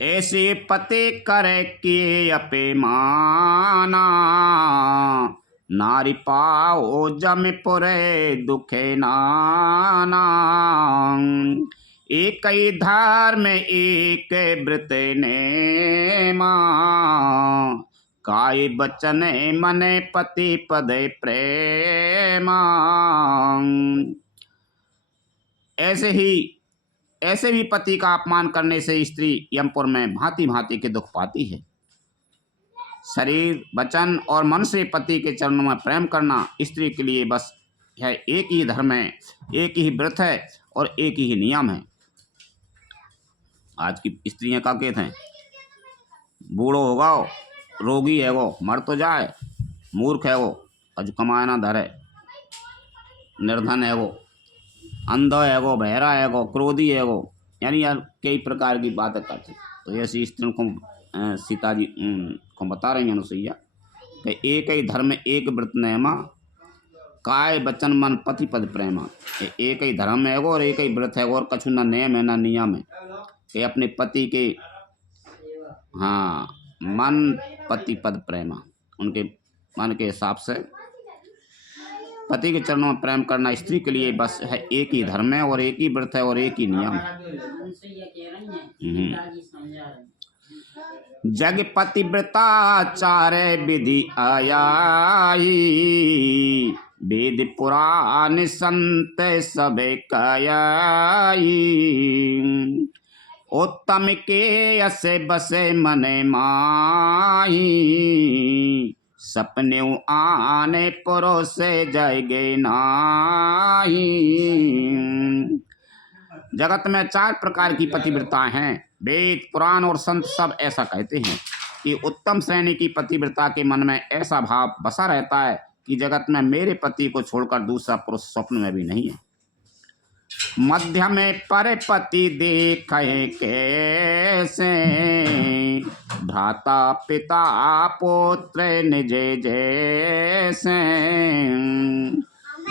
ऐसे पते करे किए अपेमाना, नारी पाओ जम पुरे दुखे नाना। एक ही धर्म एक व्रत नेमा, काय बचन मने पति पद प्रेमा। ऐसे भी पति का अपमान करने से स्त्री यमपुर में भांति भांति के दुख पाती है। शरीर वचन और मन से पति के चरणों में प्रेम करना स्त्री के लिए बस है एक ही धर्म है, एक ही व्रत है और एक ही नियम है। आज की स्त्रियां का कहते हैं, बूढ़ो होगा रोगी है वो मर तो जाए, मूर्ख है वो अज कमाए ना धरे, निर्धन है वो, अंधा है वो, बहरा है वो, क्रोधी है वो, यानी यार कई प्रकार की बातें करते। तो ऐसी स्त्रियों को सीता जी को बता रही हैं अनुसुईया कि एक ही धर्म एक व्रत नेमा, काय वचन मन पति पद प्रेमा। एक ही धर्म है वो और एक ही व्रत है वो और कछु ना नियम है ना नियम है कि अपने पति के मन पति पद प्रेमा, उनके मन के हिसाब से पति के चरणों में प्रेम करना स्त्री के लिए बस है एक ही धर्म है और एक ही व्रत है और एक ही नियम है। जग पतिव्रताचार विधि आयाई, वेद पुराण संत सबे कयाई। उत्तम के असे बसे मने माही, सपने आने परोसे जाएगे नाही। जगत में 4 प्रकार की पतिव्रता हैं। वेद पुराण और संत सब ऐसा कहते हैं कि उत्तम श्रेणी की पतिव्रता के मन में ऐसा भाव बसा रहता है कि जगत में मेरे पति को छोड़कर दूसरा पुरुष स्वप्न में भी नहीं है। मध्य में पर पति देखे कैसे, भ्राता पिता पुत्र निज जैसे।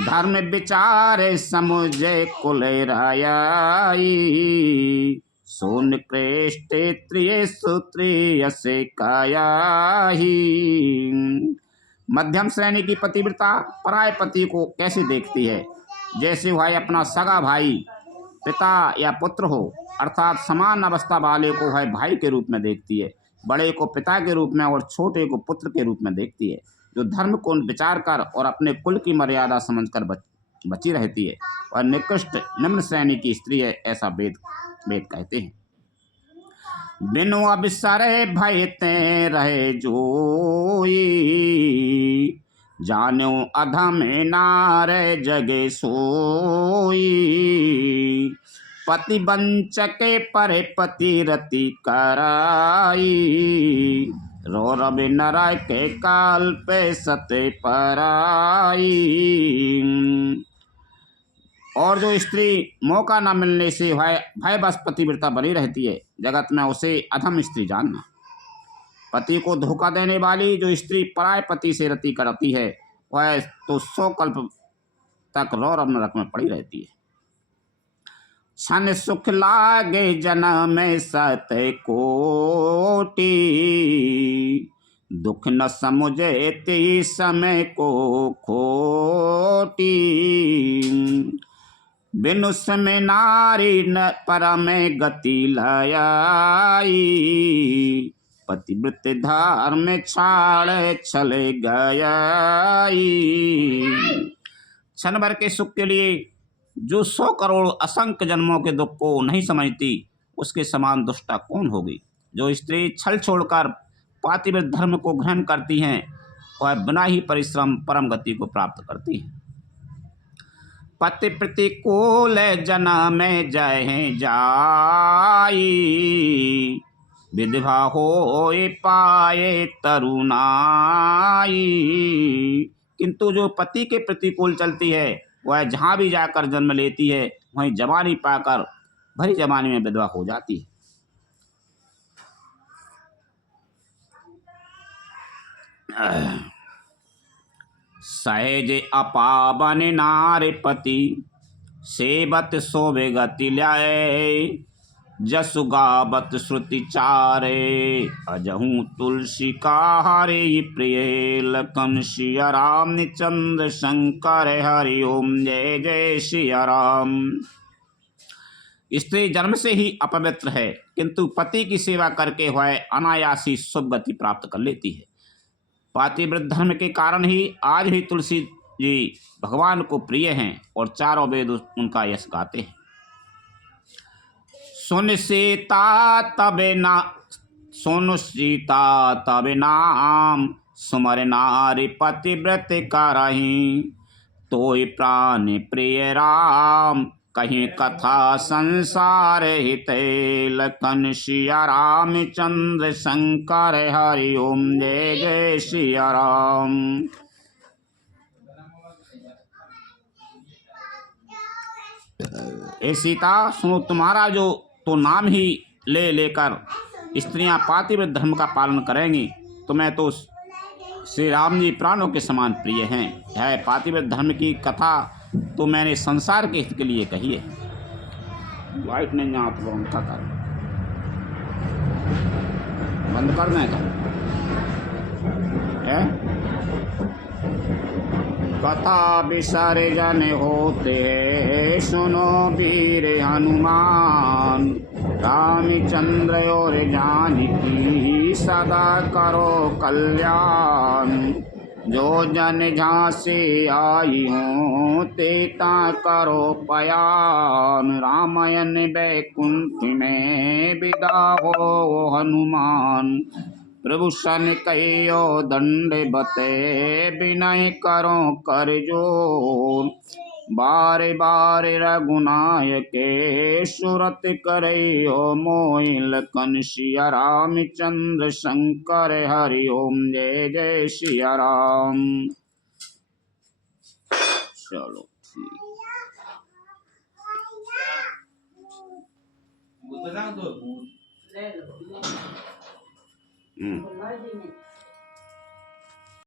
धर्म विचार समुझे कुल रायाई, सोन कृष्ट त्रिय सूत्रीय से कायाही। मध्यम श्रेणी की पतिव्रता पराय पति को कैसे देखती है, जैसे वह अपना सगा भाई पिता या पुत्र हो, अर्थात समान अवस्था वाले को वह भाई के रूप में देखती है, बड़े को पिता के रूप में और छोटे को पुत्र के रूप में देखती है। जो धर्म को विचार कर और अपने कुल की मर्यादा समझकर बची रहती है और निकृष्ट निम्न श्रेणी की स्त्री है, ऐसा वेद कहते हैं। बिनु अवसरे भयते रहे जोई, जानो अधम नारे जगे सोई। पति वंचके परे पति रति कराई, रो रवि नराय के काल पे सते पराई। और जो स्त्री मौका न मिलने से भय बस पतिव्रता बनी रहती है, जगत में उसे अधम स्त्री जानना। पति को धोखा देने वाली जो स्त्री पराय पति से रति करती है, वह तो 100 कल्प तक रौरव नरक में पड़ी रहती है। सन सुख लागे जन्म में सत कोटि, दुख न समुझे ते समय को खोटी। बिनु समय नारी न परम गति लयाई, पतिव्रत धर्म छाड़ चले गयाई। क्षण भर के सुख के लिए जो 100 करोड़ असंख्य जन्मों के दुख को नहीं समझती, उसके समान दुष्टा कौन होगी। जो स्त्री छल छोड़कर पातिव्रत धर्म को ग्रहण करती हैं, वह बिना ही परिश्रम परम गति को प्राप्त करती है। पति प्रतिकूल जन्म में जय जाई, विधवा हो पाए तरुणाई। किंतु जो पति के प्रतिकूल चलती है, वह जहाँ भी जाकर जन्म लेती है, वहीं जवानी पाकर भरी जवानी में विधवा हो जाती है। सहज अपावन नार पति, सेवत सोवे गति ल्याए। जसु गावत श्रुति चारे, अजहू तुलसी का हरि प्रिय। लखन सिया राम चंद्र शंकर हरि ओम जय जय सिया राम। स्त्री जन्म से ही अपवित्र है, किंतु पति की सेवा करके वह अनायासी शुभ गति प्राप्त कर लेती है। पातिव्रत धर्म के कारण ही आज भी तुलसी जी भगवान को प्रिय हैं और चारों वेद उनका यश गाते हैं। सुन सीता तब नाम, सुमर नारी पतिव्रत करही। तोय प्राण प्रिय राम, कहीं कथा संसार हित। लखन सिया राम चंद्र शंकर हरि ओम जय जय सिया राम। ए सीता सुनो, तुम्हारा जो तो नाम ही ले लेकर स्त्रियां पातिव्रत धर्म का पालन करेंगी, तो मैं तो श्री राम जी प्राणों के समान प्रिय हैं। है पातिव्रत धर्म की कथा तो मैंने संसार के हित के लिए कही है। लाइट नहीं यहाँ तो उनका कर बंद कर दें है। कथा विसारे जाने होते हैं, सुनो वीर हनुमान। रामचंद्र और जानकी सदा करो कल्याण। जो जन झांसी आई हूँ तेता करो पयान। रामायण बैकुंठ में विदा हो हनुमान। प्रभु सन कहियो दंड बते, विनय करो कर जोर। बार बार रघुनायके, सुरत करियो मोहि। लखन सिया राम चंद्र शंकर हरि ओम जय जय सिया राम। चलो ठीक।